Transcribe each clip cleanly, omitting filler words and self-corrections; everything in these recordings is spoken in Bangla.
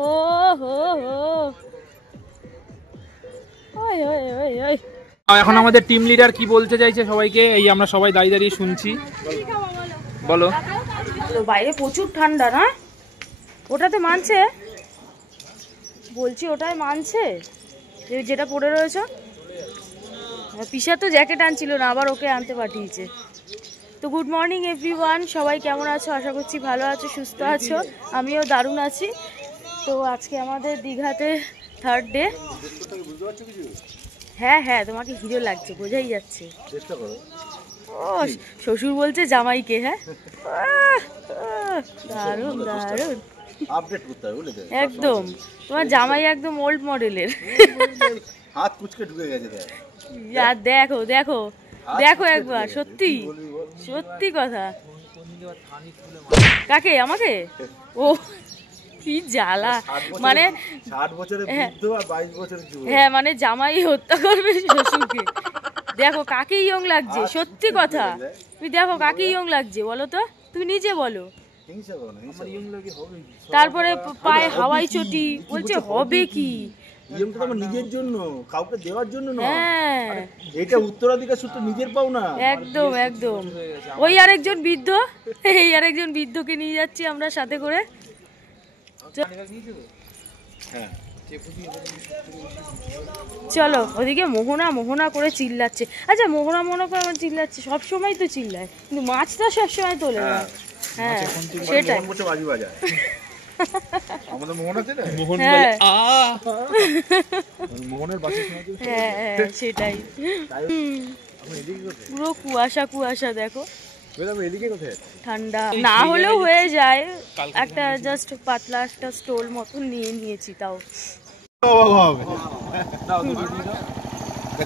ও হো হো, ওই ওই ওই ওই। এখন আমাদের টিম লিডার কি বলতে চাইছে সবাইকে, এই আমরা সবাই দাঁড়িয়ে দাঁড়িয়ে শুনছি। বলো। বাইরে প্রচুর ঠান্ডা না? ওটাতে মানছে? বলছি ওটাই মানছে যেটা পরে রয়েছে? পিসা তো জ্যাকেট আনছিল না, আবার ওকে আনতে পাঠিয়েছে। তো গুড মর্নিং এভরিওয়ান, সবাই কেমন আছো? আশা করছি ভালো আছো, সুস্থ আছো। আমিও দারুণ আছি। তো আজকে আমাদের দীঘাতে থার্ড ডে। হ্যাঁ হ্যাঁ, তোমাকে হিরো লাগছে, বোঝাই যাচ্ছে। ও শ্বশুর বলছে জামাইকে। হ্যাঁ, দারুণ দারুণ, একদম তোমার জামাই একদম ওল্ড মডেলের। হাত কুচকে ঢুকে গেছে। আর দেখো দেখো দেখো একবার, সত্যি সত্যি কথা। কাকে? আমাকে? ও কি জ্বালা, মানে 60 বছরের বৃদ্ধ আর 22 বছরের যুবক। হ্যাঁ, মানে জামাই হত্যা করবে শ্বশুরকে। দেখো কাকে ইয়ং লাগছে, সত্যি কথা। তুমি দেখো কাকে ইয়ং লাগছে বলো তো, তুমি নিজে বলো। তারপরে পায়ে হাওয়াই চটি, বলছে হবে কি? ইয়ংটা আমার নিজের জন্য, কাউকে দেওয়ার জন্য না। হ্যাঁ, এটা উত্তরাধিকার সূত্রে নিজের পাও না। একদম একদম। ওই আরেকজন বৃদ্ধ, এই আরেকজন বৃদ্ধকে নিয়ে যাচ্ছি আমরা সাথে করে। চলো, ওদিকে মোহনা মোহনা করে চিল্লাচ্ছে। আচ্ছা, মোহনা মোহনা করে আমার চিল্লাচ্ছে, সবসময় তো চিল্লায়, কিন্তু মাছটা সবসময় তোলে না। হ্যাঁ সেটাই। আমাদের মোহন আছে না, মোহনের বাসা শোনাতে। হ্যাঁ হ্যাঁ সেটাই। পুরো কুয়াশা কুয়াশা, দেখো ঠান্ডা না হলেও হয়ে যায়। একটা জাস্ট পাতলা একটা স্টোল মতন নিয়ে নিয়েছি, তাও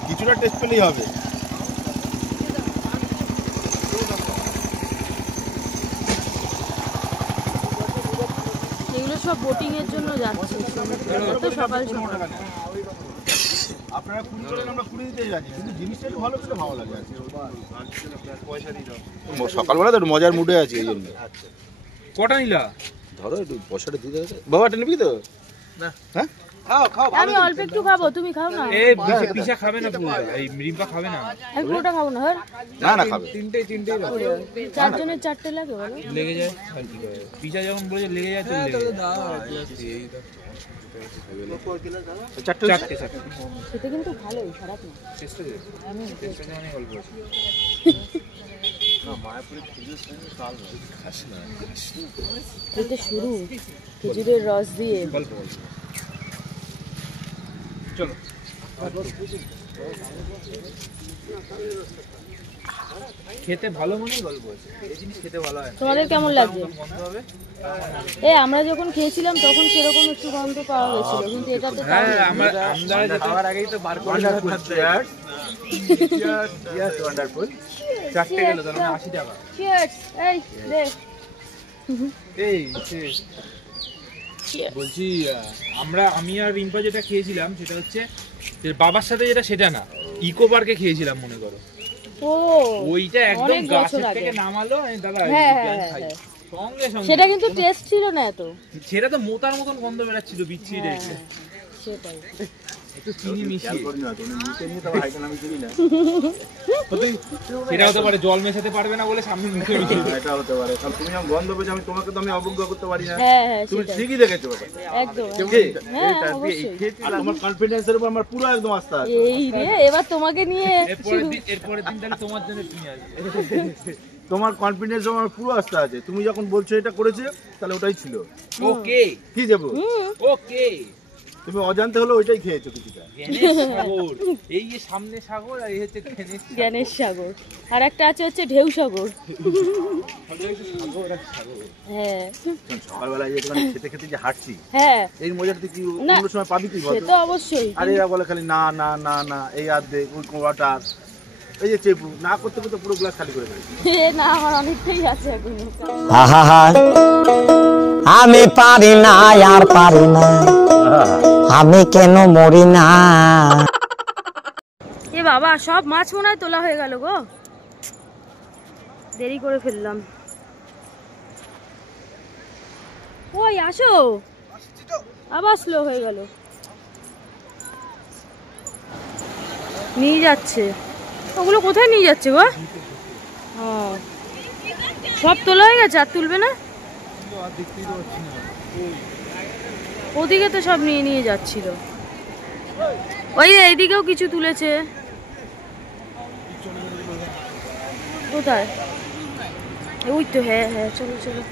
কিছুটা টেস্ট পেলেই হবে। এগুলো সব বোটিং এর জন্য যাচ্ছে তো সকাল সকাল। আপনারা 20 বলেন, আমরা 20 দিতে যাচ্ছি, কিন্তু জিনিসটা একটু ভালো করে ভালো লাগে। সকালবেলা তো মজার মুডে আছি, এই জন্য। কটা নিলা? ধরো একটু পয়সাটা দিতে হবে। বাবাটা নিবি তো? না। হ্যাঁ খাও খাও, আমি অল্প একটু খাবো, তুমি খাও না। এই পিসা খাবে না, এই রিম্পা খাবে না। আমি পুরোটা খাবো না। না না খাবে। তিনটে চারজনের চারটে লাগে বলো, লেগে যায় আর কি করে। পিসা যখন বলে লেগে যায় তো চারটে। সেটা কিন্তু ভালোই, খারাপ না। চেষ্টা করে অনেক অল্প আছে। এটা শুরু খেজুরের রস দিয়ে। চলো খেতে ভালো, মনে গল্প আছে, এই জিনিস খেতে ভালো হয়। তোমাদের কেমন লাগছে? গন্ধ হবে। আমরা যখন খেয়েছিলাম তখন সেরকম একটু গন্ধ পাওয়া গেছিল, কিন্তু এটাতে আমরা খাওয়ার আগেই তো বার করে ওয়ান্ডারফুল। চারটে গেল, তাহলে 80 টাকা। এই দে, এই বলছি, আমি আর রিম্পা যেটা খেয়েছিলাম সেটা হচ্ছে বাবার সাথে যেটা, সেটা না, ইকো পার্কে খেয়েছিলাম মনে করো। ও ওইটা একদম গাছের থেকে নামালো, দাদা সঙ্গে সঙ্গে। সেটা কিন্তু টেস্ট ছিল না এত, সেটা তো মোতার মতন গন্ধ বেরাচ্ছিল, বিচ্ছিরি টাইপের। সেটাই। একটু চিনি মিশিয়ে সেটা সেটা হতে পারে, জল মেশাতে পারবে না বলে সামনে মুখে হতে পারে। কারণ তুমি যখন গন্ধ পেয়েছো, তোমাকে তো আমি অবজ্ঞা করতে পারি না। হ্যাঁ হ্যাঁ তুমি সেটাই, ঠিকই দেখেছো একদম। হ্যাঁ, আমার কনফিডেন্সের উপর আমার পুরো একদম আস্থা আছে। এই রে, এবার তোমাকে নিয়ে এরপরের দিন তাহলে তোমার জন্য তুমি আসবে। তোমার কনফিডেন্স আমার পুরো আস্থা আছে। তুমি যখন বলছো এটা করেছে, তাহলে ওটাই ছিল। ওকে, কি দেবো? ওকে, তুমি অজান্তে হলো ওইটাই খেয়েছো কিছুটা। এই যে সামনে সাগর, আর এই হচ্ছে জ্ঞানের সাগর, আর একটা আছে হচ্ছে ঢেউ সাগর। হ্যাঁ, সকালবেলা যে খেতে খেতে যে হাঁটছি, হ্যাঁ এই মজাটা কি অন্য সময় পাবি কি? সে তো অবশ্যই। আর এরা বলে খালি না না না না, এই আর দে, ওই কোয়াটার, এই যে চেপু না করতে করতে পুরো গ্লাস খালি করে ফেলেছি। না, আমার অনেকটাই আছে এখন। আমি পারি না, আর পারি না, আমি কেন মরি না। এ বাবা, সব মাছ মনে হয় তোলা হয়ে গেল গো, দেরি করে ফেললাম। ওই আসো, আবার স্লো হয়ে গেল। নিয়ে যাচ্ছে, ওগুলো কোথায় নিয়ে যাচ্ছে গো? ও সব তোলা হয়ে গেছে, আর তুলবে না? ওদিকে তো সব নিয়ে নিয়ে যাচ্ছিল। ওই এইদিকেও কিছু তুলেছে। কোথায়? ওই তো, হ্যাঁ হ্যাঁ, চলো চলো।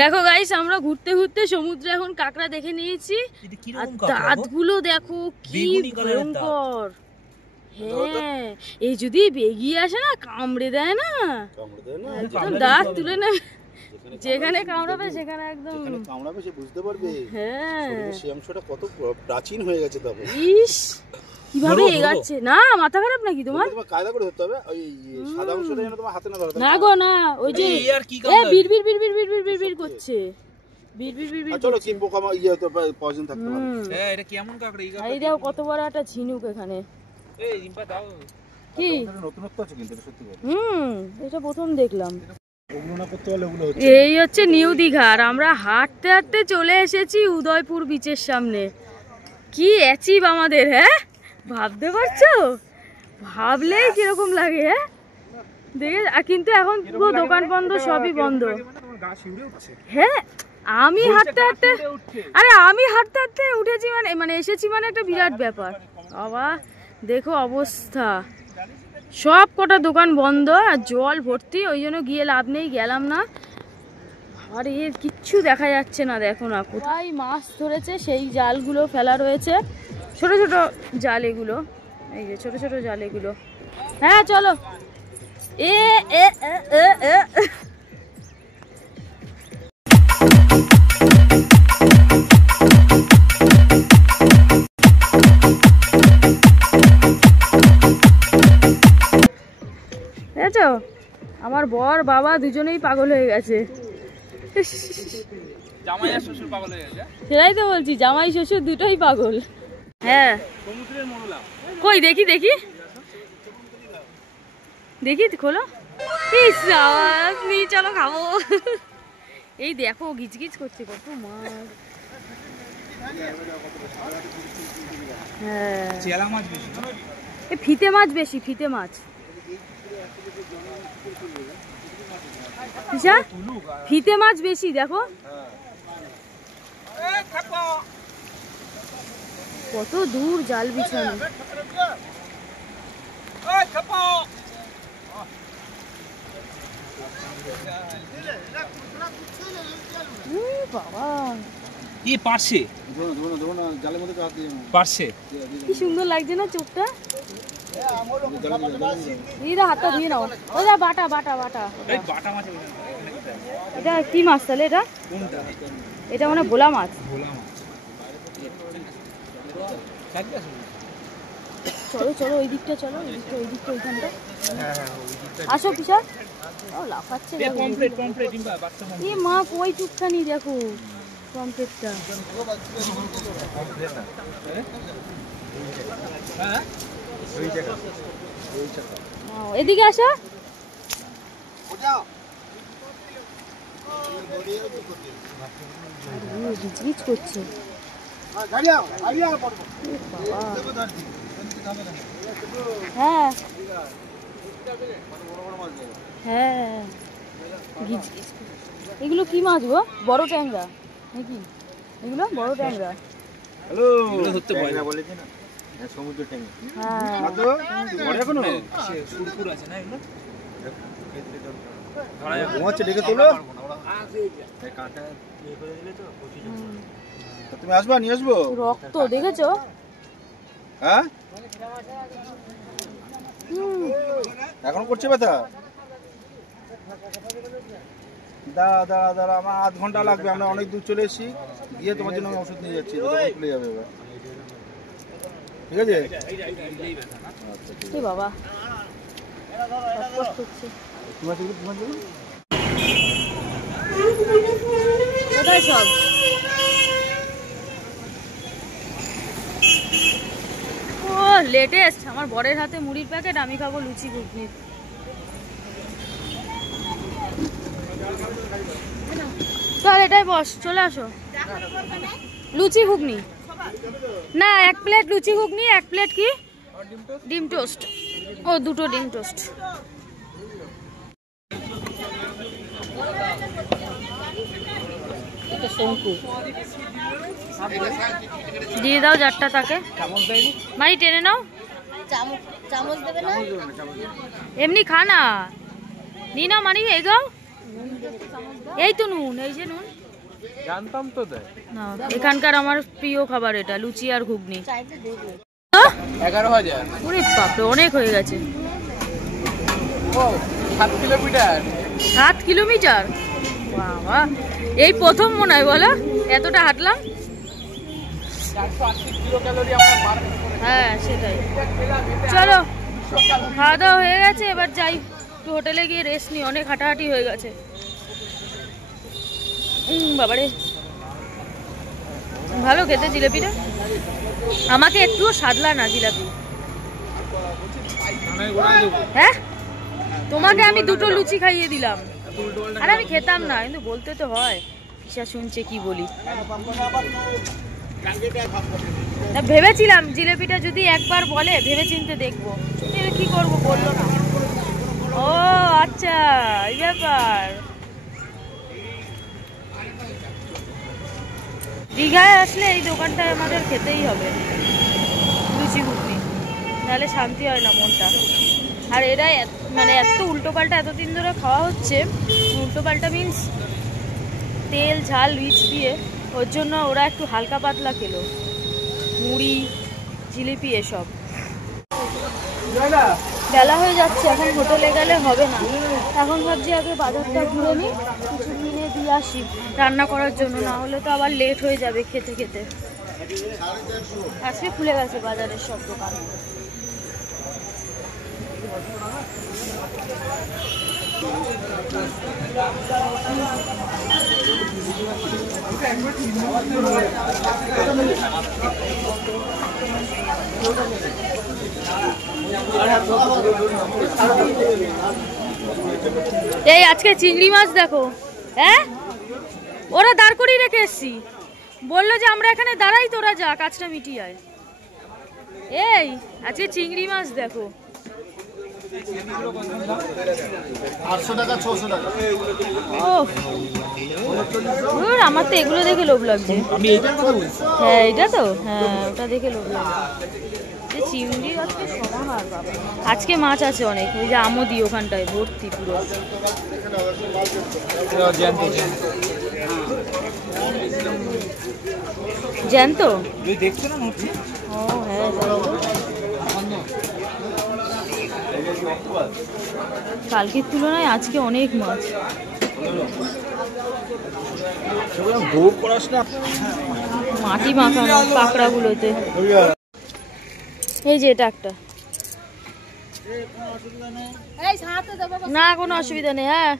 দেখো গাইস, আমরা ঘুরতে ঘুরতে সমুদ্রে এখন কাঁকড়া দেখে নিয়েছি। আর দাঁতগুলো দেখো কি ভয়ঙ্কর। হ্যাঁ, এই যদি বেগিয়ে আসে না, কামড়ে দেয় না, একদম দাঁত তুলে নেবে। যেখানে কামড়াবে সেখানে একদম কামড়াবে, সে বুঝতে পারবে। হ্যাঁ, সেই অংশটা কত প্রাচীন হয়ে গেছে তবে। ইস কিভাবে এগাচ্ছে। না মাথা খারাপ নাকি তোমার? তোমার কায়দা করে ধরতে হবে, ওই সাদা অংশটা যেন তোমার হাতে না ধরে। না গো না, ওই যে বিড় বিড় বিড় বিড় বিড় বিড় বিড় করছে, বিড় বিড় বিড় বিড়। চলো কি পোকা ইয়ে তো পয়জন থাকতে পারে। হ্যাঁ, এটা কেমন কাকড়া? এই দেখো কত বড় একটা ঝিনুক এখানে। এই রিম্পা দাও। কি নতুনত্ব আছে কিন্তু, এটা সত্যি কথা। এটা প্রথম দেখলাম। ওগুলো না করতে পারলে ওগুলো হচ্ছে। এই হচ্ছে নিউ দীঘা, আর আমরা হাঁটতে হাঁটতে চলে এসেছি উদয়পুর বিচের সামনে। কি অ্যাচিভ আমাদের, হ্যাঁ ভাবতে পারছো? ভাবলেই কিরকম লাগে, হ্যাঁ দেখে। কিন্তু এখন পুরো দোকান বন্ধ, সবই বন্ধ। হ্যাঁ, আমি হাঁটতে হাঁটতে, আরে আমি হাঁটতে হাঁটতে উঠেছি মানে এসেছি মানে একটা বিরাট ব্যাপার। বাবা দেখো অবস্থা, সব কটা দোকান বন্ধ আর জল ভর্তি। ওই জন্য গিয়ে লাভ নেই, গেলাম না। আর এর কিচ্ছু দেখা যাচ্ছে না, দেখো না কোথায় মাছ ধরেছে সেই জালগুলো ফেলা রয়েছে, ছোট ছোট জাল এগুলো, এই যে ছোট ছোট জাল এগুলো। হ্যাঁ চলো। এ এ এ এ এ দেখেছো, আমার বর বাবা দুজনেই পাগল হয়ে গেছে। জামাই আর শ্বশুর পাগল হয়ে গেছে। সেটাই তো বলছি, জামাই শ্বশুর দুটোই পাগল। হ্যাঁ, সমুদ্রের মোড়লা কই দেখি দেখি দেখি, খোলো। চলো খাবো। এই দেখো গিজগিজ করছে, কত মাছ। হ্যাঁ, চেলা মাছ বেশি, এই ফিতে মাছ বেশি, ফিতে মাছ। ফিতে মাছ বেশি দেখো, কত দূর জাল বিছানো। বাবা কি পারছে, পারছে। কি সুন্দর লাগছে না চোখটা। হাতটা ধুয়ে নাও। ওই বাটা বাটা বাটা, বাটা মাছ। এটা কি মাছ তাহলে? এটা এটা মানে ভোলা মাছ। চলো চলো ওই দিকটা, চলো ওই দিকটা, ওই দিকটা, ওইখানটা আসো। কিসব লাফাচ্ছে এ মা, কই চুপখানি দেখো পমফ্রেটটা। এদিকে আসো। গিজগিজ করছে। হ্যাঁ হ্যাঁ, গিজগিজ। এগুলো কি মাছ গো? বড় ট্যাংরা নাকি এগুলো? বড় ট্যাংরা। হ্যালো, ধরতে ভয় না বলেছি না, সমুদ্র ট্যাংরা। হ্যাঁ, বড় এখনো সুরপুর আছে না এগুলো? ঘুমাচ্ছে, ডেকে তোলো। তুমি আসবা, নিয়ে আসবো। রক্ত দেখেছো? হ্যাঁ, এখন করছে ব্যথা? দাঁড়া দাঁড়া দাঁড়া, আমার আধ ঘন্টা লাগবে, আমরা অনেক দূর চলে এসেছি। গিয়ে তোমার জন্য আমি ওষুধ নিয়ে যাচ্ছি, খুলে যাবে এবার। ঠিক আছে বাবা, কোথায় সব? ও লেটেস্ট, আমার বরের হাতে মুড়ির প্যাকেট, আমি খাবো লুচি ঘুগনি। চল এটাই বস, চলে আসো। লুচি ঘুগনি না, 1 প্লেট লুচি ঘুগনি, 1 প্লেট কি ডিম টোস্ট। ও 2টো ডিম টোস্ট। শঙ্কু দিয়ে দাও 4টা তাকে। মাই টেনে নাও। চামচ দেবে না? এমনি খা না, নি নাও মানি, এগাও। এই তো নুন, এই যে নুন। জানতাম তো দেয়। না, এখানকার আমার প্রিয় খাবার এটা, লুচি আর ঘুগনি। 11,000। ওরে বাপরে, অনেক হয়ে গেছে। ও 7 কিলোমিটার। 7 কিলোমিটার, বাবা এই প্রথম মনে হয় বলো এতটা হাঁটলাম। 480 কিলো ক্যালোরি আমরা বার্ন করেছি। হ্যাঁ সেটাই। চলো খাওয়া দাওয়া হয়ে গেছে, এবার যাই একটু হোটেলে গিয়ে রেস্ট নিই, অনেক হাঁটাহাঁটি হয়ে গেছে। বাবারে ভালো খেতে জিলাপিটা, আমাকে একটুও সাদলা না জিলাপি। হ্যাঁ তোমাকে আমি 2টো লুচি খাইয়ে দিলাম, আর আমি খেতাম না, কিন্তু বলতে তো হয়, ঈশা শুনছে কি বলি। না ভেবেছিলাম জিলেপিটা যদি একবার বলে ভেবে চিনতে দেখবো, কি করবো বললো না। ও আচ্ছা এই ব্যাপার। দীঘায় আসলে এই দোকানটায় আমাদের খেতেই হবে লুচি ঘুগনি, নাহলে শান্তি হয় না মনটা। আর এরা মানে এত উল্টোপাল্টা এতদিন ধরে খাওয়া হচ্ছে, উল্টোপাল্টা মিন্স তেল ঝাল রিচ দিয়ে, ওর জন্য ওরা একটু হালকা পাতলা খেলো, মুড়ি জিলিপি এসব। বেলা হয়ে যাচ্ছে, এখন হোটেলে গেলে হবে না, এখন ভাবছি আগে বাজারটা ঘুরে নিই, কিছু কিনে দিয়ে আসি রান্না করার জন্য, না হলে তো আবার লেট হয়ে যাবে খেতে খেতে। আজকে খুলে গেছে বাজারের সব দোকান। এই আজকে চিংড়ি মাছ দেখো, হ্যাঁ ওরা দাঁড় করিয়ে রেখে এসছি, বললো যে আমরা এখানে দাঁড়াই, তোরা যা কাজটা মিটিয়ে আয়। এই আজকে চিংড়ি মাছ দেখো, 800 টাকা 600 টাকা। আমার তো এগুলো দেখে লোভ লাগছে। আমি এইটার কথা বলছি। হ্যাঁ এটা তো, হ্যাঁ ওটা দেখে লোভ লাগছে। চিংড়ি আজকে সমাহার বাবা, আজকে মাছ আছে অনেক, ওই যে আমদি ওখানটায় ভর্তি পুরো। জ্যান্ত দেখছো না? ও হ্যাঁ কালকের তুলনায় আজকে অনেক মাছ। মাটি মাখানো কাঁকড়াগুলোতে। এই যে এটা একটা, না কোনো অসুবিধা নেই। হ্যাঁ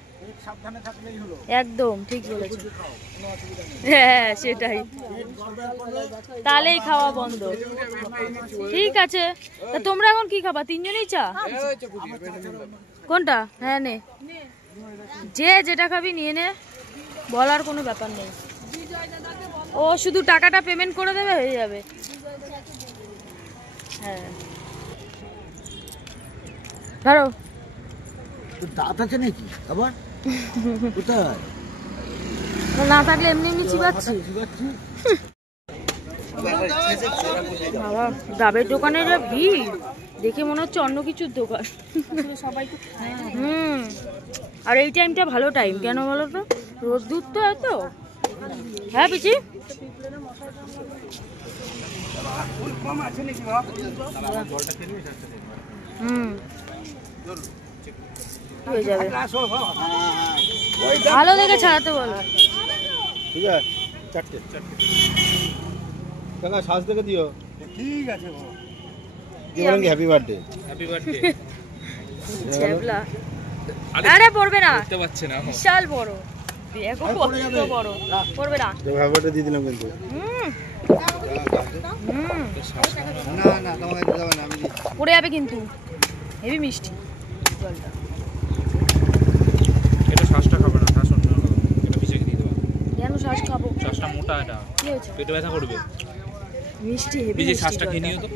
একদম ঠিক বলেছো, হ্যাঁ সেটাই, তাহলেই খাওয়া বন্ধ। ঠিক আছে, তা তোমরা এখন কি খাবা? 3 জনেই চা? কোনটা? হ্যাঁ নে, যে যেটা খাবি নিয়ে নে, বলার কোনো ব্যাপার নেই। ও শুধু টাকাটা পেমেন্ট করে দেবে, হয়ে যাবে। হ্যাঁ ধরো। দাঁত আছে নাকি আবার? কোথায়? না থাকলে এমনি এমনি চিবাচ্ছি। বাবা ডাবের দোকানের যা ভিড়, দেখে মনে হচ্ছে অন্য কিছুর দোকান। আর এই টাইমটা ভালো টাইম, কেন বলো তো? রোদ্দুর তো এত। হ্যাঁ পিচি হয়ে যাবে, ভালো দেখে ছাড়াতে বলো। ঠিক আছে, 4টে টাকা সাজ থেকে দিও। ঠিক আছে হ্যাপি বার্থডে। Happy birthday. আরে পড়বে না, করতে পারছে না, বিশাল বড় দেখো, কত বড়। পড়বে না, হ্যাপি বার্থডে দিয়ে দিলাম কিন্তু। না না তোমাকে দিতে হবে না, আমি পড়ে যাবে কিন্তু, হেভি মিষ্টি জলটা। এটা শ্বাসটা খাবে না, শ্বাস অন্য এটা পিছিয়ে দিয়ে দেবো। মোটা এটা, কি হয়েছে? পেটে ব্যথা করবে। মিষ্টি হেভি এই যে শ্বাসটা খেয়ে নিও তো।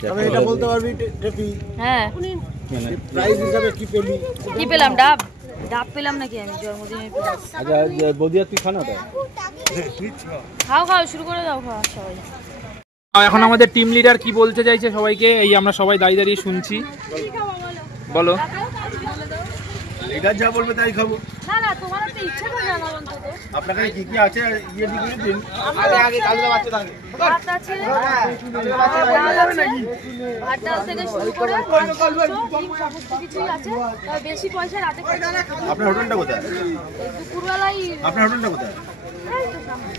তবে এটা বলতে পারবি টেপি হ্যাঁ প্রাইস হিসাবে কি পেলি? কি পেলাম? ডাব ডাব পেলাম নাকি আমি জন্মদিনের prize? আচ্ছা বৌদিয়া তুই খানা তো খাও খাও শুরু করে দাও, খাওয়া সবাই। এখন আমাদের টিম লিডার কি বলতে চাইছে সবাইকে, এই আমরা সবাই দাঁড়িয়ে দাঁড়িয়ে শুনছি। বলো। এটা যা বলবে তাই খাবো। না না, তোমার তো ইচ্ছা করে জানাও অন্তত। আপনার কাছে কি কি আছে ইয়ে দিয়ে দিন। আগে কালকে বাচ্চা থাকে। ভাত আছে, ডাল আছে, ভাত ডাল থেকে শুরু করে মাংস, ডিম, সমস্ত কিছুই আছে। তবে বেশি পয়সা রাতে খরচা হবে। আপনার হোটেলটা কোথায়? এই দুপুরবেলায় আপনার হোটেলটা কোথায়? এই তো সামনে।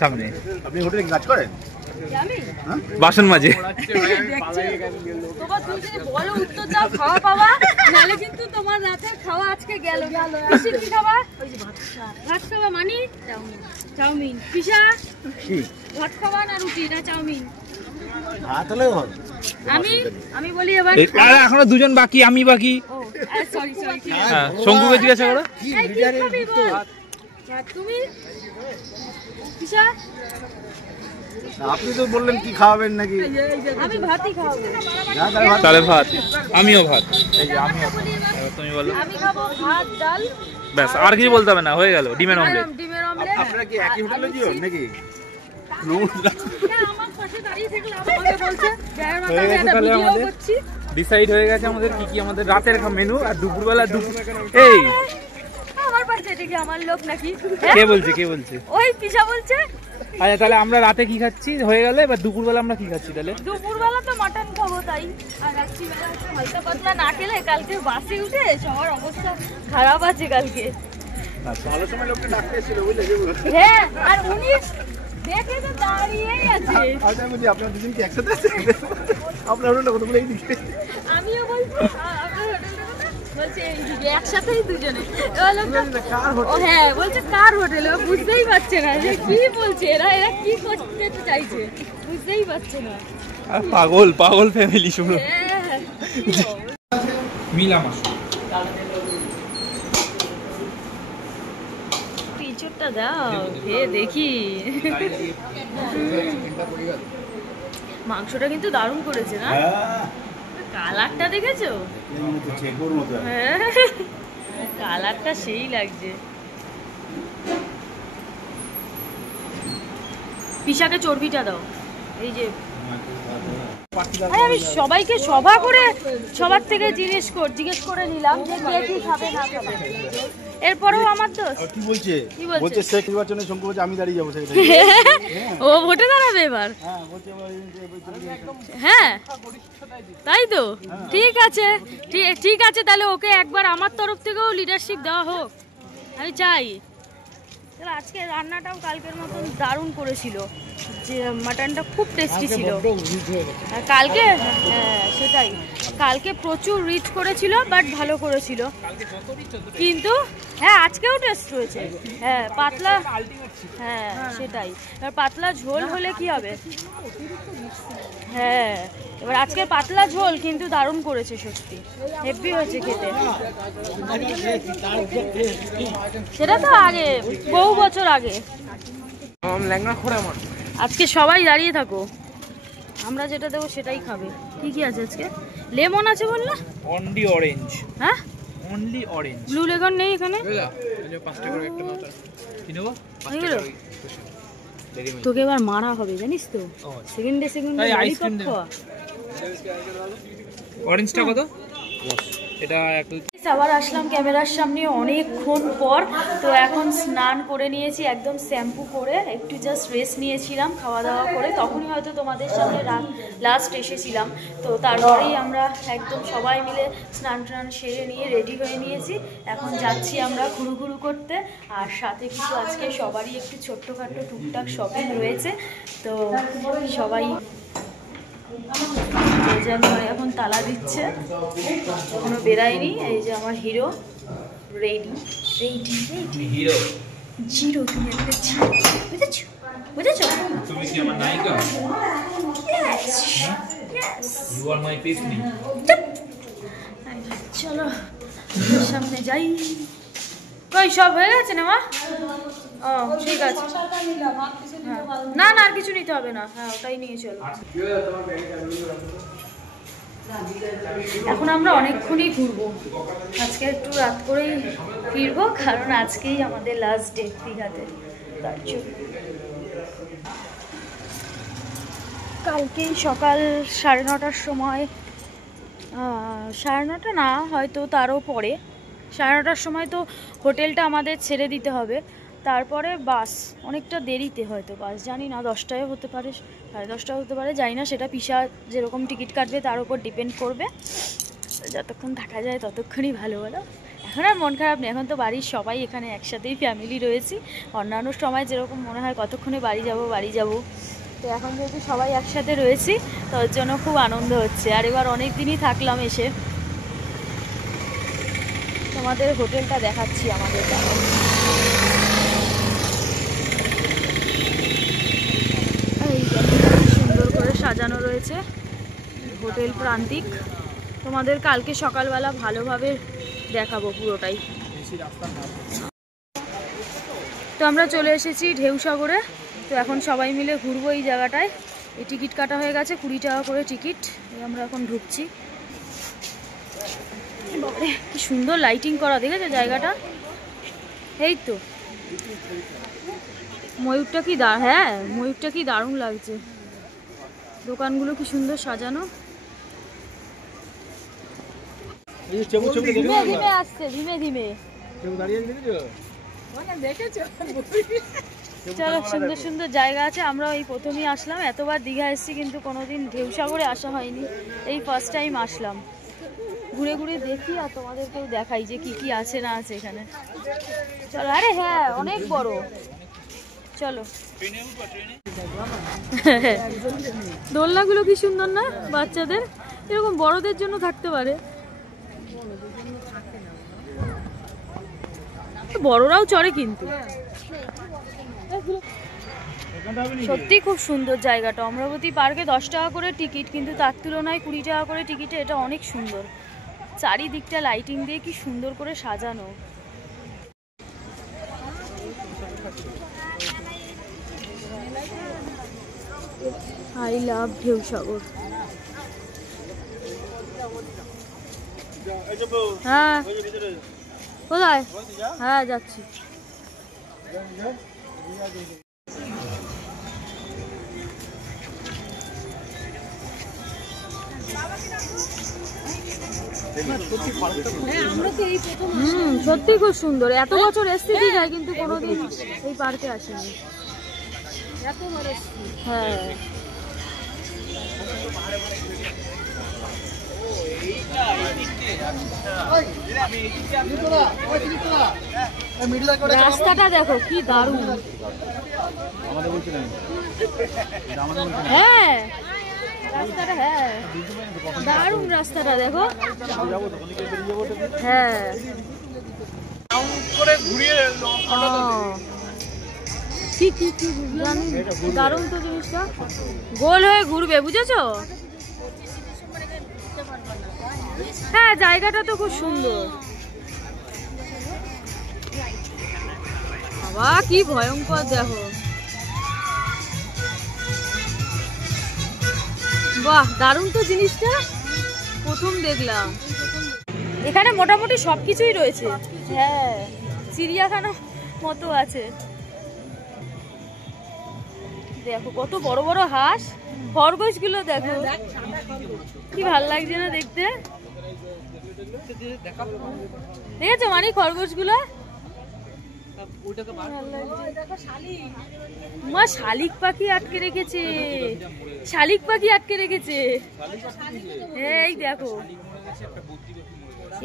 সামনে আপনি হোটেলে কাজ করেন? আমি বাসন মাঝে। তোমার তুমি যদি বলো উত্তর দাও খাওয়া পাওয়া, নাহলে কিন্তু তোমার রাতের খাওয়া আজকে গেল। পিসি কি খাবা? ওই যে ভাত খাবা মানে চাউমিন। পিসা কি ভাত খাবা না রুটি না চাউমিন? ভাত হলে হবে। আমি বলি এবার আরে এখনো দুজন বাকি, আমি বাকি। ও সরি হ্যাঁ, শঙ্কুকে জিজ্ঞাসা করো। তুমি পিসা? আপনি তো বললেন কি খাওয়াবেন নাকি? আমি ভাতই খাবো। না তাহলে ভাত। তাহলে ভাত, আমিও ভাত। এই যে আমিও। এবার তুমি বলো। আমি খাবো ভাত ডাল, ব্যাস, আর কিছু বলতে হবে না, হয়ে গেল। ডিমের অমলেট। ডিমের অমলেট। আপনারা কি একই হোটেলে জিও নাকি? আমার পাশে দাঁড়িয়ে থাকলে আমাকে বলছে গায়ের মাথায় একটা ভিডিও করছি। ডিসাইড হয়ে গেছে আমাদের কি কি আমাদের রাতের মেনু আর দুপুরবেলা এই আমার পাশে এটা কি আমার লোক নাকি? কে বলছে? ওই পিসা বলছে। আচ্ছা তাহলে আমরা রাতে কি খাচ্ছি হয়ে গেল, এবার দুপুরবেলা আমরা কি খাচ্ছি তাহলে? দুপুরবেলা তো মাটন খাবো তাই, আর রাত্রিবেলা হালকা পাতলা না খেলে কালকে বাসে উঠে সবার অবস্থা খারাপ আছে কালকে। ভালো সময় লোকটা ডাকতে এসেছিল বুঝলে? হ্যাঁ, আর উনি দেখে তো দাঁড়িয়েই আছে। আচ্ছা বলি আপনারা দুজন কি একসাথে আছেন? আপনার হোটেলটা কত বলে এই দিকে? আমিও বলছি আপনার হোটেলটা কোথায়? বলছে এইদিকে, একসাথেই দুজনে। এবার লোকটা ও হ্যাঁ বলছে কার হোটেল, ও বুঝতেই পারছে না যে কি বলছে, এরা কি করতে চাইছে বুঝতেই পারছে না। আর পাগল ফ্যামিলি শুনো। হ্যাঁ মিলা মাছ পিচুরটা দাও খেয়ে দেখি। মাংসটা কিন্তু দারুণ করেছে না? কালারটা দেখেছো? হ্যাঁ কালারটা সেই লাগছে। পিসাকে চর্বিটা দাও। এই যে আমি সবাইকে সবার থেকে জিজ্ঞেস করে নিলাম যে কে কি খাবে না খাবে। এরপরেও আমার দোষ কি বলছে? বলছে শেখ নির্বাচনে শঙ্কু বলছে আমি দাঁড়িয়ে যাবো সেটা। ও ভোটে দাঁড়াবে এবার? হ্যাঁ বলছে হ্যাঁ তাই তো, ঠিক আছে তাহলে ওকে একবার আমার তরফ থেকেও লিডারশিপ দেওয়া হোক, আমি চাই। তাহলে আজকে রান্নাটাও কালকের মতন দারুণ করেছিল, যে মাটনটা খুব টেস্টি ছিল। আর কালকে হ্যাঁ সেটাই, কালকে প্রচুর রিচ করেছিল, বাট ভালো করেছিল। কিন্তু হ্যাঁ আজকেও টেস্ট রয়েছে। হ্যাঁ পাতলা, হ্যাঁ সেটাই। এবার পাতলা ঝোল হলে কি হবে? হ্যাঁ এবার আজকে পাতলা ঝোল কিন্তু দারুণ করেছে, সত্যি হেভি হয়েছে খেতে। সেটা তো আগে, বহু বছর আগে। আজকে সবাই দাঁড়িয়ে থাকো, আমরা যেটা দেবো সেটাই খাবে। কি কি আছে আজকে? লেমন আছে বললে? Only orange. হ্যাঁ অনলি অরেঞ্জ। ব্লু লেমন নেই এখানে? তোকে এবার মারা হবে জানিস তো, সেকেন্ডে ললিপপ খাওয়া। অরেঞ্জটা কত? এটা আবার আসলাম ক্যামেরার সামনে অনেকক্ষণ পর। তো এখন স্নান করে নিয়েছি, একদম শ্যাম্পু করে একটু জাস্ট রেস্ট নিয়েছিলাম খাওয়া দাওয়া করে, তখনই হয়তো তোমাদের সামনে লাস্ট এসেছিলাম। তো তারপরেই আমরা একদম সবাই মিলে স্নান সেরে নিয়ে রেডি হয়ে নিয়েছি। এখন যাচ্ছি আমরা ঘুরু করতে, আর সাথে কিছু আজকে সবারই একটু ছোট্টখাটো টুকটাক শপিং রয়েছে। তো সবাই এখন তালা দিচ্ছে, এখনো বেরায়নি। এই যে আমার হিরো রেডি। হিরো জিরো, তুমি একটা জিরো, বুঝেছো? তুমি কি আমার নায়িকা? ইউ আর মাই পেসনি। চলো সামনে যাই। কই সব হয়ে গেছে না মা? ও ঠিক আছে হ্যাঁ। না না আর কিছু নিতে হবে না, হ্যাঁ ওটাই নিয়ে চলো। এখন আমরা অনেকক্ষণই ঘুরবো, আজকে একটু রাত করেই ফিরবো, কারণ আজকেই আমাদের লাস্ট ডে দীঘাতে। তার জন্য কালকেই সকাল 9:30টার সময়, 9:30 না হয়তো তারও পরে, 9:30টার সময় তো হোটেলটা আমাদের ছেড়ে দিতে হবে, তারপরে বাস অনেকটা দেরিতে হয়তো বাস, জানি না 10টায় হতে পারে 10:30 হতে পারে, জানি না, সেটা পিসা যেরকম টিকিট কাটবে তার উপর ডিপেন্ড করবে। যতক্ষণ থাকা যায় ততক্ষণই ভালো বলো। এখন আর মন খারাপ নেই, এখন তো বাড়ির সবাই এখানে একসাথেই ফ্যামিলি রয়েছি। অন্যান্য সময় যেরকম মনে হয় কতক্ষণে বাড়ি যাব, তো এখন যেহেতু সবাই একসাথে রয়েছি তো ওর জন্য খুব আনন্দ হচ্ছে। আর এবার অনেক দিনই থাকলাম এসে, তোমাদের হোটেলটা দেখাচ্ছি আমাদের। এই সুন্দর করে সাজানো রয়েছে হোটেল প্রান্তিক, তোমাদের কালকে সকালবেলা ভালোভাবে দেখাবো পুরোটাই। তো আমরা চলে এসেছি ঢেউসাগরে, তো এখন সবাই মিলে ঘুরবো এই জায়গাটায়। এই টিকিট কাটা হয়ে গেছে, 20 টাকা করে টিকিট। আমরা এখন ঢুকছি। বাবারে কি সুন্দর লাইটিং করা, দেখেছো জায়গাটা? এই তো ময়ূরটা কি হ্যাঁ ময়ূরটা কি দারুণ লাগছে, দোকানগুলো কি সুন্দর সাজানো। ধীমে ধীমে আসছে, ধীমে ধীমে। চলো, সুন্দর সুন্দর জায়গা আছে। আমরা এই প্রথমেই আসলাম, এতবার দীঘা এসেছি কিন্তু কোনোদিন ঢেউসাগরে আসা হয়নি, এই ফার্স্ট টাইম আসলাম। ঘুরে ঘুরে দেখি আর তোমাদেরকেও দেখাই যে কি কি আছে না আছে এখানে। চলো, আরে হ্যাঁ অনেক বড়। চলো, দোলনাগুলো কি সুন্দর না বাচ্চাদের, এরকম বড়দের জন্য থাকতে পারে, বড়রাও চড়ে কিন্তু। সত্যি খুব সুন্দর জায়গাটা। অমরাবতী পার্কে 10 টাকা করে টিকিট, কিন্তু তার তুলনায় 20 টাকা করে টিকিটে এটা অনেক সুন্দর। চারিদিকটা লাইটিং দিয়ে কি সুন্দর করে সাজানো। I love ঢেউসাগর। হ্যাঁ কোথায়? হ্যাঁ যাচ্ছি। সত্যি খুব সুন্দর। এত বছর এসছি দীঘায় কিন্তু কোনোদিন এই পার্কে আসেনি। হ্যাঁ রাস্তাটা দেখো কি দারুণ। হ্যাঁ রাস্তাটা, হ্যাঁ দারুণ রাস্তাটা দেখো। হ্যাঁ দারুণ তো জিনিসটা, গোল হয়ে ঘুরবে, বুঝেছো? হ্যাঁ জায়গাটা তো খুব সুন্দর। বাবা কি ভয়ঙ্কর দেখো। বাহ দারুণ তো জিনিসটা, প্রথম দেখলাম। এখানে মোটামুটি সবকিছুই রয়েছে। হ্যাঁ চিড়িয়াখানা মতো আছে। দেখো কত বড় বড় হাঁস, খরগোশ গুলো দেখো কি ভাল লাগছে না দেখতে। দেখেছো মানে খরগোশ গুলো? মা শালিক পাখি আটকে রেখেছে, শালিক পাখি আটকে রেখেছে। এই দেখো,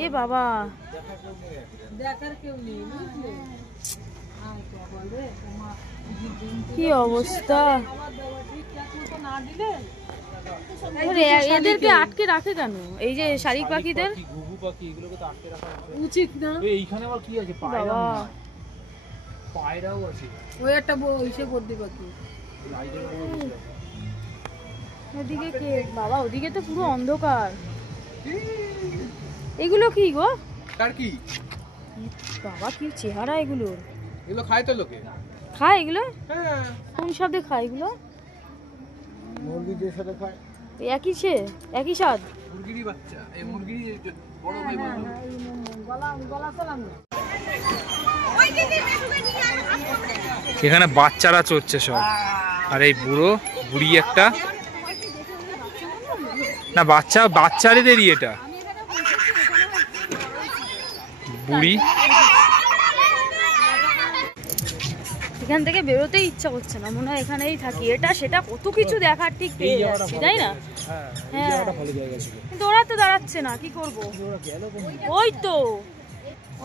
এ বাবা কি অবস্থা। এদেরকে আটকে রাখে কেন এই যে শালিক পাখিদের? উচিত না। এইখানে আবার কি আছে? পায়রাও আছে। ওই একটা ইসে বদ্রি পাখি। ওদিকে কে বাবা? ওদিকে তো পুরো অন্ধকার। এগুলো কি গো? কার কি বাবা কি চেহারা এগুলো? এগুলো খায় তো লোকে। খায় এগুলো? কোন স্বাদে খায় এগুলো? মুরগি যে সাথে খায় একই স্বাদ। মুরগিরই বাচ্চা, এই মুরগিরই বড় ভাই বলতো। এখানে বাচ্চারা চড়ছে সব, আর এই বুড়ি একটা না, বাচ্চাদেরই এটা বুড়ি। এখান থেকে বেরোতেই ইচ্ছা করছে না, মনে হয় এখানেই থাকি। এটা সেটা কত কিছু দেখার, ঠিক পেয়ে যাচ্ছি, তাই না? হ্যাঁ, কিন্তু ওরা তো দাঁড়াচ্ছে না, কি করব? ওই তো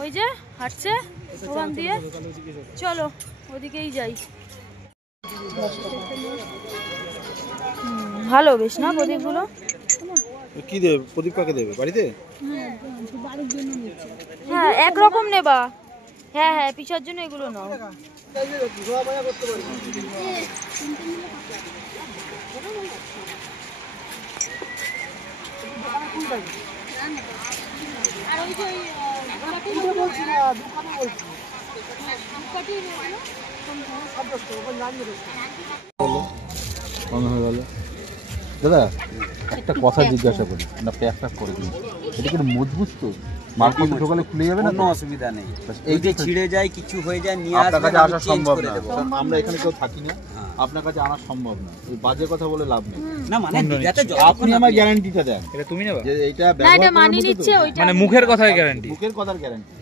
ওই যে হাঁটছে ওখান দিয়ে, চলো ওদিকেই যাই। ভালো বেশ না প্রদীপগুলো? কি দেবে? প্রদীপ কাকে দেবে? বাড়িতে? হ্যাঁ একরকম নেবা। হ্যাঁ হ্যাঁ, পিসার জন্য এগুলো নাও। দাদা একটা কথা জিজ্ঞাসা করি, না প্যাক করে দিন, এটা কি মজবুত তো? মার্কেটে ঢোকালে খুলে যাবে না? কোনো অসুবিধা নেই, এই যে ছিঁড়ে যায় কিছু হয়ে যায় নিয়ে আপনার কাছে আসা সম্ভব না, দেবো। আমরা এখানে কেউ থাকি না, আপনার কাছে আনা সম্ভব না, এই বাজে কথা বলে লাভ নেই। না মানে যাতে আপনি আমার গ্যারান্টিটা দেন, এটা তুমি নেবা যে এইটা না, এটা ব্যবহার মানিয়ে করার মতো নিচ্ছে তো? ওইটা। মানে মুখের কথায় গ্যারান্টি? মুখের কথার গ্যারান্টি,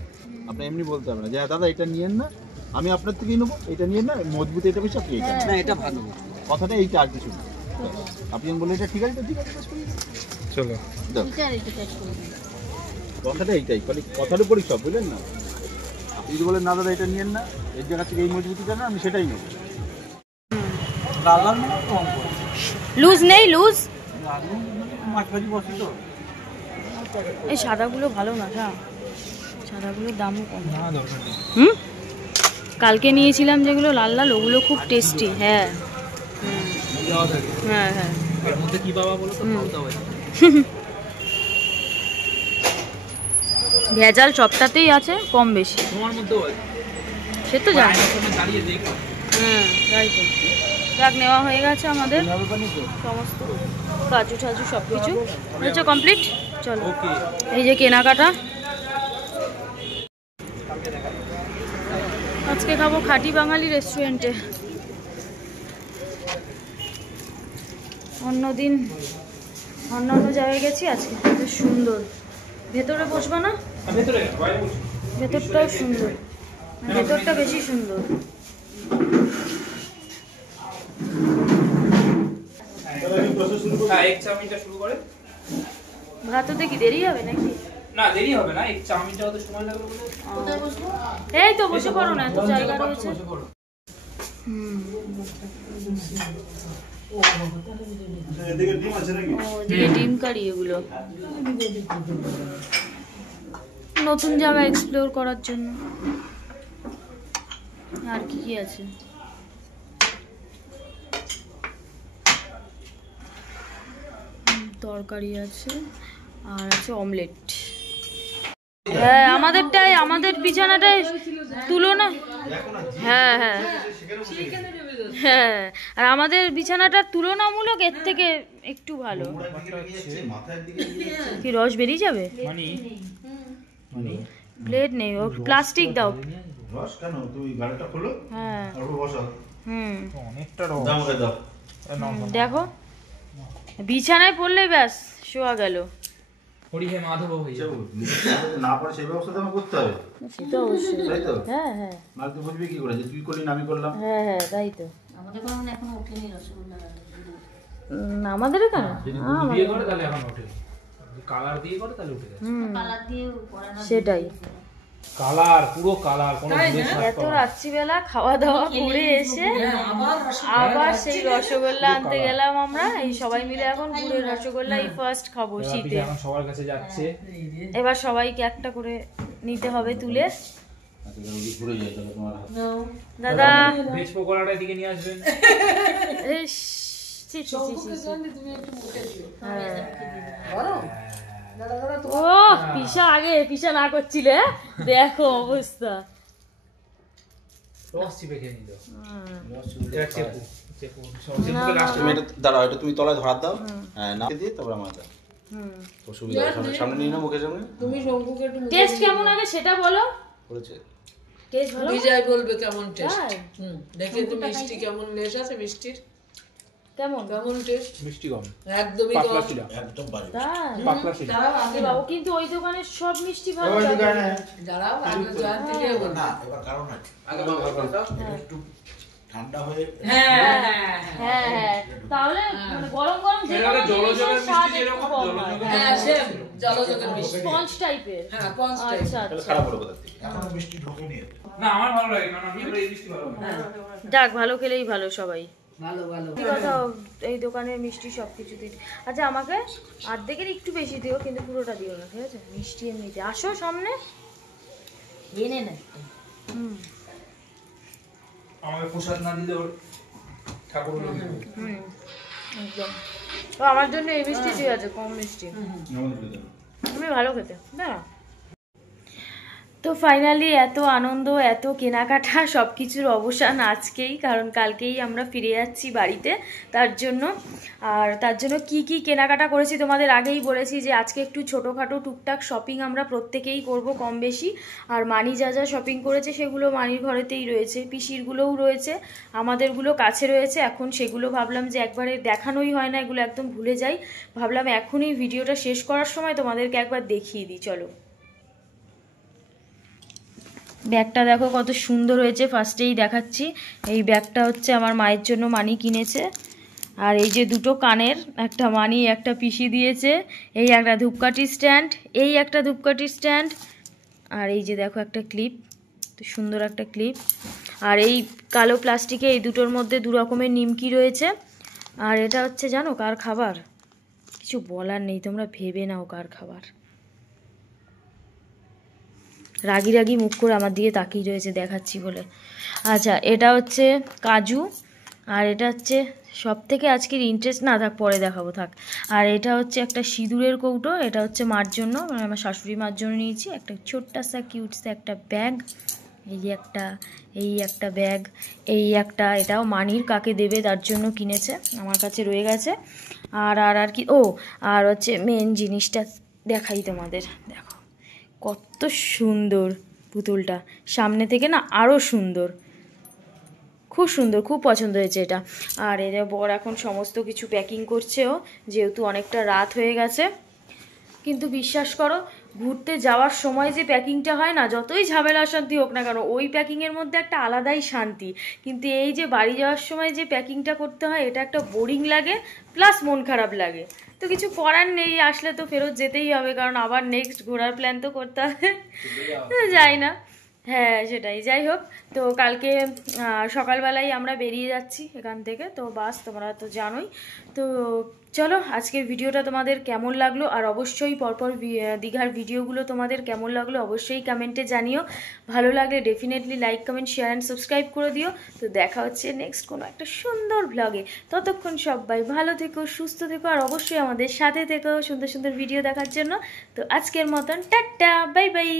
আপনি এমনি বলতে হবে না যে দাদা এটা নিয়েন না, আমি আপনার থেকেই নেবো, এটা নিয়েন না, মজবুত এটা বেশি, আপনি এটা না এটা ভালো। কথাটা এইটা, আর কিছু না। আপনি বললেন এটা ঠিক আছে, তো ঠিক আছে, বেশ করিয়ে দিন। চলো দাও। কথাটা এইটাই, মানে কথার উপরই সব, বুঝলেন না? আপনি যদি বলেন না দাদা এটা নিয়েন না, এর জায়গা থেকে এই মজবুতিটা না, আমি সেটাই নেবো। লুজ নেই, লুজ মাছ ভাজি বসে তো। এই সাদাগুলো ভালো না, সাদাগুলোর দামও কম। না দরকার নেই। কালকে নিয়েছিলাম যেগুলো লাল লাল, ওগুলো খুব টেস্টি। হ্যাঁ দেওয়া থাকে হ্যাঁ হ্যাঁ। এর মধ্যে কি বাবা বলো তো, খাওয়া হয় না। ভেজাল সবটাতেই আছে, কম বেশি, তোমার মধ্যেও আছে, সে তো জানি। আয়নার সামনে দাঁড়িয়ে দেখো। হ্যাঁ তাই তো। যাক, নেওয়া হয়ে গেছে আমাদের সমস্ত কাজু টাজু সব কিছু হচ্ছে কমপ্লিট। চলো ওকে, এই যে কেনাকাটা। আজকে খাবো খাঁটি বাঙালি রেস্টুরেন্টে। অন্যদিন অন্যান্য জায়গায় গেছি, আজকে বেশ সুন্দর। ভেতরে বসবো না? ভেতরে বাইরে বসো। ভেতরটাও সুন্দর, ভেতরটা বেশি সুন্দর। হ্যাঁ, এক চাউমিনটা শুরু করে। ভাত হতে কি দেরি হবে নাকি? না দেরি হবে না, এক চাউমিনটা হতে সময় লাগবে বলে। এই তো বসে পড়ো না, এত জায়গা রয়েছে। বসে পড়ো। ও, এদিকে ডিম কারি, এগুলো নতুন জায়গা এক্সপ্লোর করার জন্য। আর কি কি আছে? তরকারি আছে, আর আছে অমলেট। হ্যাঁ আমাদেরটাই, আমাদের বিছানাটাই তুলনা। হ্যাঁ হ্যাঁ হ্যাঁ, আর আমাদের বিছানাটা তুলনামূলক এর থেকে একটু ভালো। কি রস বেরিয়ে যাবে? প্লেট নেই, ও প্লাস্টিক দাও। রস কেন? তুমি গাড়িটা খোলো, হ্যাঁ অল্প বসাও। অনেকটা রস। দাও আমাকে দাও। দেখো, বিছানায় পড়লে ব্যাস শোয়া গেল। হরি হে মাধব হয়ে যাবে। না পারে সেই ব্যবস্থা তো আমার করতে হবে, সেটা অবশ্যই। তাই তো? হ্যাঁ হ্যাঁ আর তুই বুঝবি কি করে যে তুই করলি না আমি করলাম? হ্যাঁ হ্যাঁ তাই তো। আমাদের কোনো এখনো ওঠেনি রসগোল্লা। আমাদের এখানে যদি দুধ দিয়ে করে তাহলে এখন ওঠে, যদি কালার দিয়ে করে তাহলে উঠে যাবে। কালার দিয়ে পড়ানো সেটাই। কালার, পুরো কালার, কোনো দুধের স্বাদ এত রাত্রিবেলা খাওয়া দাওয়া করে এসে আবার সেই রসগোল্লা আনতে গেলাম আমরা। এই সবাই মিলে এখন গুড়ের রসগোল্লা এই ফার্স্ট খাবো শীতে। এখন সবার কাছে যাচ্ছে। এবার সবাইকে একটা করে নিতে হবে তুলে। ঘুরে যায় তাহলে তোমার হাত। দাদা ভেজ পকোড়াটা এদিকে নিয়ে আসবেন। ইস, ছি, ছি, ছি, ছি, ছি। হ্যাঁ। ও পিসা, আগে পিসা না করছিলে, দেখো অবস্থা। রস চিপে খেয়ে নিল দাঁড়াও, এটা তুমি তলায় ধরার দাও, না দিয়ে তারপর আমার দাও। অসুবিধা সামনে নিয়ে নাও, মুখের সামনে। তুমি শঙ্কুকে একটু টেস্ট কেমন আগে সেটা বলো। করেছে টেস্ট ভালো? বিজয় বলবে কেমন টেস্ট। তাই? দেখে তো মিষ্টি কেমন লেস আছে মিষ্টির, কেমন কেমন টেস্ট। মিষ্টি কম, একদমই পাতলা কম। ছিল, একদম বাড়ি। তাই? পাতলা ছিল। দাঁড়াও আগে বাবু কিন্তু ওই দোকানের সব মিষ্টি ভালো ওই লাগে। দোকানে দাঁড়াও আগে জয়ন্ত থেকে বলবো। না, এবার কারণ আছে, একটু ঠান্ডা হয়ে হ্যাঁ হ্যাঁ হ্যাঁ হ্যাঁ, তাহলে মানে গরম গরম যে এর আগে জলযোগের মিষ্টি যেরকম, হ্যাঁ সেম জলযোগের মিষ্টি। স্পঞ্জ টাইপের। হ্যাঁ কনস্ট্যান্ট। আচ্ছা আচ্ছা, খারাপ হলো কোথা থেকে, এখন মিষ্টি ঢোকেনি। না আমার ভালো লাগে, কারণ আমি এই মিষ্টি ভালো লাগে। যাক ভালো খেলেই ভালো সবাই। ভালো ভালো। ঠিক কথা, এই দোকানের মিষ্টি সব কিছু দিই। আচ্ছা আমাকে অর্ধেকের একটু বেশি দিও, কিন্তু পুরোটা দিও না, ঠিক আছে? মিষ্টি এমনিতে আসো সামনে। এনে না হুম আমাকে প্রসাদ না দিলে ওর ঠাকুর হুম একদম। তো আমার জন্য এই মিষ্টি ঠিক আছে, কম মিষ্টি। তুমি ভালো খেতে না। তো ফাইনালি এত আনন্দ, এত কেনাকাটা, সব কিছুর অবসান আজকেই, কারণ কালকেই আমরা ফিরে যাচ্ছি বাড়িতে। তার জন্য কি কি কেনাকাটা করেছি তোমাদের আগেই বলেছি যে আজকে একটু ছোটোখাটো টুকটাক শপিং আমরা প্রত্যেকেই করব কম বেশি। আর মানি যা যা শপিং করেছে সেগুলো মানির ঘরেতেই রয়েছে, পিসিরগুলোও রয়েছে, আমাদেরগুলো কাছে রয়েছে। এখন সেগুলো ভাবলাম যে একবারে দেখানোই হয় না, এগুলো একদম ভুলে যাই, ভাবলাম এখনই ভিডিওটা শেষ করার সময় তোমাদেরকে একবার দেখিয়ে দিই। চলো, ব্যাগটা দেখো কত সুন্দর হয়েছে, ফার্স্টেই দেখাচ্ছি। এই ব্যাগটা হচ্ছে আমার মায়ের জন্য মানি কিনেছে। আর এই যে দুটো কানের, একটা মানি একটা পিসি দিয়েছে। এই একটা ধূপকাঠি স্ট্যান্ড, এই একটা ধূপকাঠি স্ট্যান্ড, আর এই যে দেখো একটা ক্লিপ, তো সুন্দর একটা ক্লিপ। আর এই কালো প্লাস্টিকে এই দুটোর মধ্যে দু রকমের নিমকি রয়েছে। আর এটা হচ্ছে জানো কার খাবার? কিছু বলার নেই, তোমরা ভেবে নাও কার খাবার। রাগি রাগি মুখ করে আমার দিকে তাকিয়ে রয়েছে দেখাচ্ছি বলে। আচ্ছা, এটা হচ্ছে কাজু, আর এটা হচ্ছে সব থেকে আজকের ইন্টারেস্ট, না থাক পরে দেখাবো থাক। আর এটা হচ্ছে একটা সিঁদুরের কৌটো, এটা হচ্ছে মার জন্য, মানে আমার শাশুড়ি মার জন্য নিয়েছি। একটা ছোট্টাসা কিউটসা একটা ব্যাগ, এই একটা ব্যাগ, এই একটা, এটাও মানির কাকে দেবে তার জন্য কিনেছে, আমার কাছে রয়ে গেছে। আর কি, আর হচ্ছে মেন জিনিসটা দেখাই তোমাদের, দেখো কত সুন্দর পুতুলটা, সামনে থেকে না আরও সুন্দর, খুব সুন্দর, খুব পছন্দ হয়েছে এটা। আর এর বর এখন সমস্ত কিছু প্যাকিং করছেও, যেহেতু অনেকটা রাত হয়ে গেছে। কিন্তু বিশ্বাস করো, ঘুরতে যাওয়ার সময় যে প্যাকিংটা হয় না, যতই ঝামেলা শান্তি হোক না কেন, ওই প্যাকিংয়ের মধ্যে একটা আলাদাই শান্তি। কিন্তু এই যে বাড়ি যাওয়ার সময় যে প্যাকিংটা করতে হয়, এটা একটা বোরিং লাগে, প্লাস মন খারাপ লাগে। তো কিছু করার নেই, আসলে তো ফেরত যেতেই হবে, কারণ আবার নেক্সট ঘোরার প্ল্যান তো করতে হবে, যাই না। হ্যাঁ সেটাই, যাই হোক। তো কালকে সকালবেলায় আমরা বেরিয়ে যাচ্ছি এখান থেকে, তো বাস তোমরা তো জানোই। তো চলো, আজকের ভিডিওটা তোমাদের কেমন লাগলো, আর অবশ্যই পরপর দীঘার ভিডিওগুলো তোমাদের কেমন লাগলো অবশ্যই কমেন্টে জানিও। ভালো লাগলে definitely like comment share and subscribe করে দিও। তো দেখা হচ্ছে নেক্সট কোনো একটা সুন্দর ব্লগে। ততক্ষণ সবাই ভালো থেকো, সুস্থ থেকো, আর অবশ্যই আমাদের সাথে থেকো সুন্দর সুন্দর ভিডিও দেখার জন্য। তো আজকের মতন টাটা, বাই বাই।